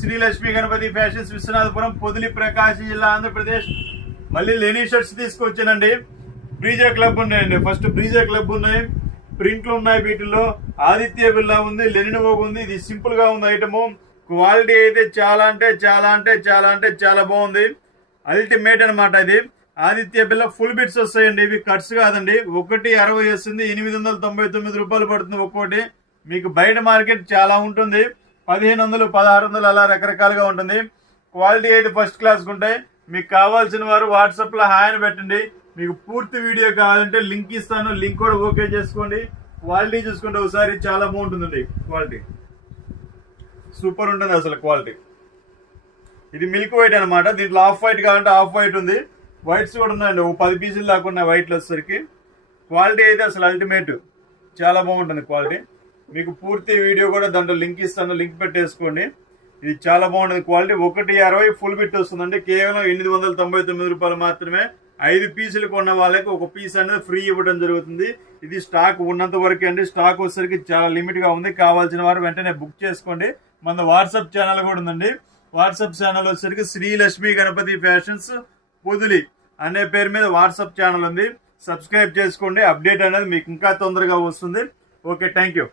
Srilakshmi Ganapati fashions Viswanathapuram Podili ప్రకాశం జిల్లా ఆంధ్రప్రదేశ్. మళ్ళీ linen shirts తీసుకొచ్చానండి. బ్రీజర్ క్లబ్ ఉన్నాయండి. ఫస్ట్ బ్రీజర్ క్లబ్ ఉన్నాయి, ప్రింట్లు ఉన్నాయి. వీటిల్లో ఆదిత్య బిర్లా ఉంది, లెనిన్ వోగ్ ఉంది. ఇది సింపుల్ గా ఉంది ఐటము. క్వాలిటీ అయితే చాలా బాగుంది. అల్టిమేట్ అనమాట. ఇది ఆదిత్య బిర్లా ఫుల్ బిట్స్ వస్తాయండి. ఇవి కట్స్ కాదండి. 160 వస్తుంది, 899 రూపాయలు పడుతుంది ఒక్కోటి. మీకు బయట మార్కెట్ చాలా ఉంటుంది, 1500, 1600 అలా రకరకాలుగా ఉంటుంది. క్వాలిటీ అయితే ఫస్ట్ క్లాస్ ఉంటాయి. మీకు కావాల్సిన వారు వాట్సాప్ లో హాయ్ అని పెట్టండి. మీకు పూర్తి వీడియో కావాలంటే లింక్ ఇస్తాను, లింక్ కూడా ఓకే చేసుకోండి. క్వాలిటీ చూసుకుంటే ఒకసారి చాలా బాగుంటుందండి. క్వాలిటీ సూపర్ ఉంటుంది అసలు క్వాలిటీ. ఇది మిల్క్ వైట్ అనమాట. దీంట్లో ఆఫ్ వైట్ కావాలంటే ఆఫ్ వైట్ ఉంది, వైట్స్ కూడా ఉన్నాయండి. 10 పీసులు దాకా ఉన్నాయి వైట్లు వచ్చేసరికి. క్వాలిటీ అయితే అసలు అల్టిమేట్, చాలా బాగుంటుంది క్వాలిటీ. మీకు పూర్తి వీడియో కూడా దాంట్లో లింక్ ఇస్తాను, లింక్ పెట్టేసుకోండి. ఇది చాలా బాగుంటుంది క్వాలిటీ. 160 ఫుల్ బిట్ వస్తుందండి. కేవలం 899 రూపాయలు మాత్రమే. 5 పీసులు కొన్న వాళ్ళకి 1 పీస్ అనేది ఫ్రీ ఇవ్వడం జరుగుతుంది. ఇది స్టాక్ ఉన్నంత వరకు అండి. స్టాక్ వచ్చేసరికి చాలా లిమిట్ గా ఉంది. కావాల్సిన వారు వెంటనే బుక్ చేసుకోండి. మన వాట్సాప్ ఛానల్ కూడా ఉందండి. వాట్సాప్ ఛానల్ వచ్చేసరికి శ్రీలక్ష్మి గణపతి ఫ్యాషన్స్ పొదిలి అనే పేరు మీద వాట్సాప్ ఛానల్ ఉంది. సబ్స్క్రైబ్ చేసుకోండి. అప్డేట్ అనేది మీకు ఇంకా తొందరగా వస్తుంది. Okay, thank you.